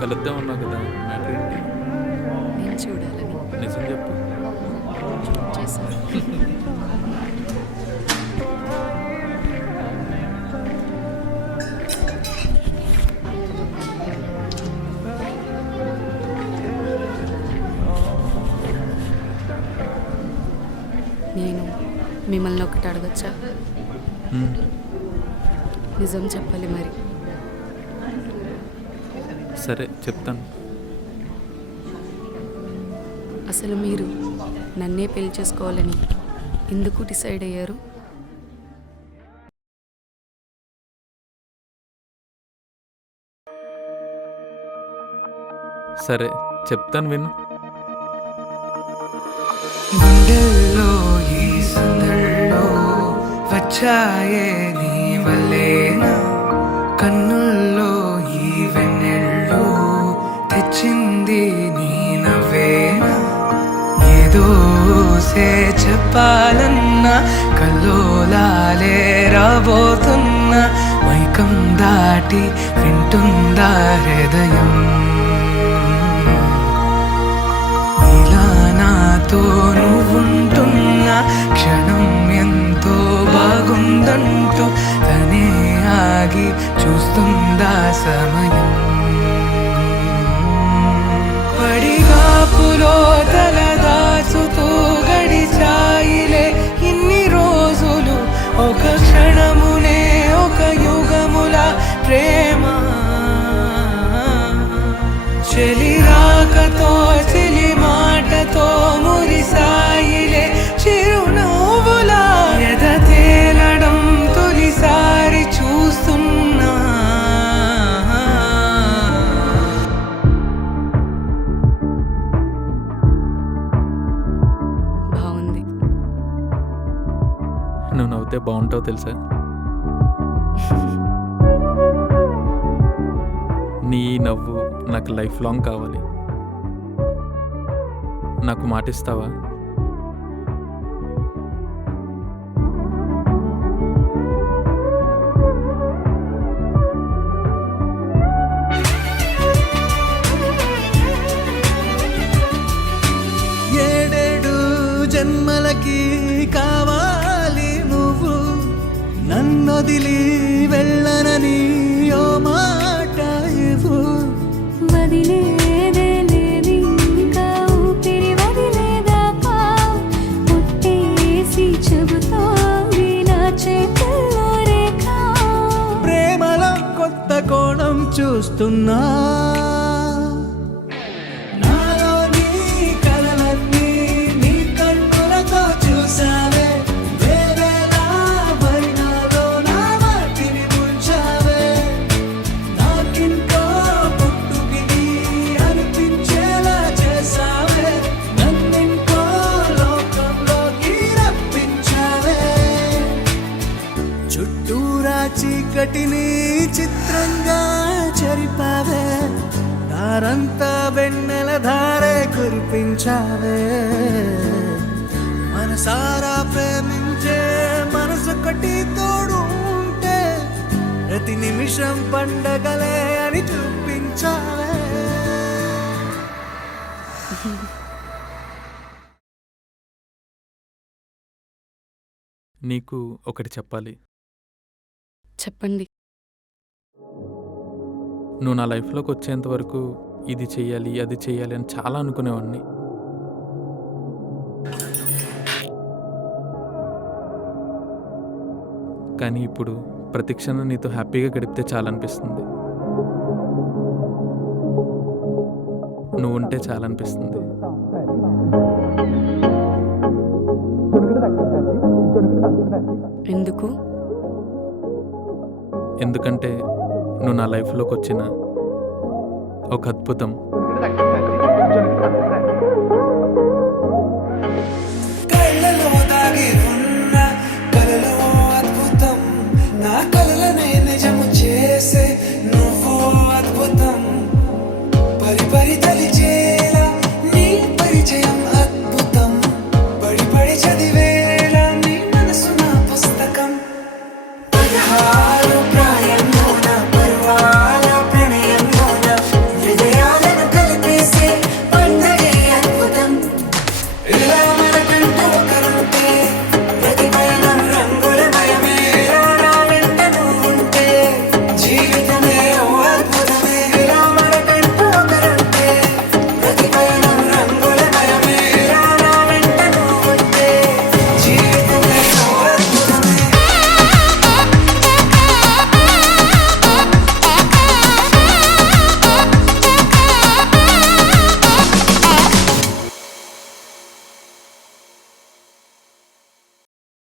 కలుద్దాం అన్నావు కదా, మ్యాటర్ ఏంటి? నేను చూడాలని నిజం చెప్పు. చేశాను. నేను మిమ్మల్ని ఒకటి అడగచ్చా? హ్మ్. నిజం చెప్పాలి మరి. సరే చెప్తాను. అసలు మీరు నన్నే పెళ్లి చేసుకోవాలని ఎందుకు డిసైడ్ అయ్యారు? సరే చెప్తాను, విను. గుండెల్లో ఈ సందల్లో వచ్చాయే నీ వల్లేనా, కన్నుల్లో ఈ వెన్నెళ్ళు తెచ్చింది నీ నవ్వేనా, ఏదో సే చెప్పాలన్నా కల్లోలాలే రాబోతున్నా, మైకం దాటి వింటుందా హృదయం, ఇలా నాతో నువ్వుంటున్న క్షణం ఎంతో బాగుందంటూ తనే ఆగి చూస్తుందా సమయం, పడిగాపులో తలదాచుతూ గడిచాయిలే ఇన్ని రోజులు, ఒక క్షణమునే ఒక యుగముల ప్రేమ, చెలి రాకతో చెలి మాటతో మురిసాయిలే చిరునవ్వులా, ఎద తేలడం తొలిసారి చూస్తున్నా, బాగుంది. నువ్వు నవ్వుతే బాగుంటావు తెలుసా. నీ నవ్వు నాకు లైఫ్ లాంగ్ కావాలి. నాకు మాటిస్తావా? ఏడేడు జన్మలకి కావాలి నువ్వు, నన్నొదిలి వెళ్ళనని ఓ మాట ఇవ్వు, వదిలేదే లేదు ఇంకా ఊపిరి వదిలేదాకా, పుట్టేసి చెబుతోంది నా చేతుల్లో రేఖ, ప్రేమలో కొత్త కోణం చూస్తున్నా, నాలో నీ కలలన్నీ నీ కన్నులతో చూసావే, వేరేలా మైనాలో నా వాటిని ముంచావే, నాకింకో పుట్టుకిది అనిపించేలా చేసావే, నన్నింకో లోకంలోకి రప్పించావే, చుట్టూరా చీకటిని చిత్రంగా చెరిపావే, దారంతా వెన్నెల ధారే కురిపించావే, మనసారా ప్రేమించే మనసొకటి తోడు ఉంటే ప్రతి నిమిషం పండగలే అని చూపించావే. నీకు ఒకటి చెప్పాలి. చెప్పండి. నువ్వు నా లైఫ్లోకి వచ్చేంత వరకు ఇది చెయ్యాలి అది చెయ్యాలి అని చాలా అనుకునేవాడిని. కానీ ఇప్పుడు ప్రతి క్షణం నీతో హ్యాపీగా గడిపితే చాలనిపిస్తుంది. నువ్వు ఉంటే చాలనిపిస్తుంది. ఎందుకు? ఎందుకంటే నువ్వు నా లైఫ్లోకి వచ్చిన ఒక అద్భుతం.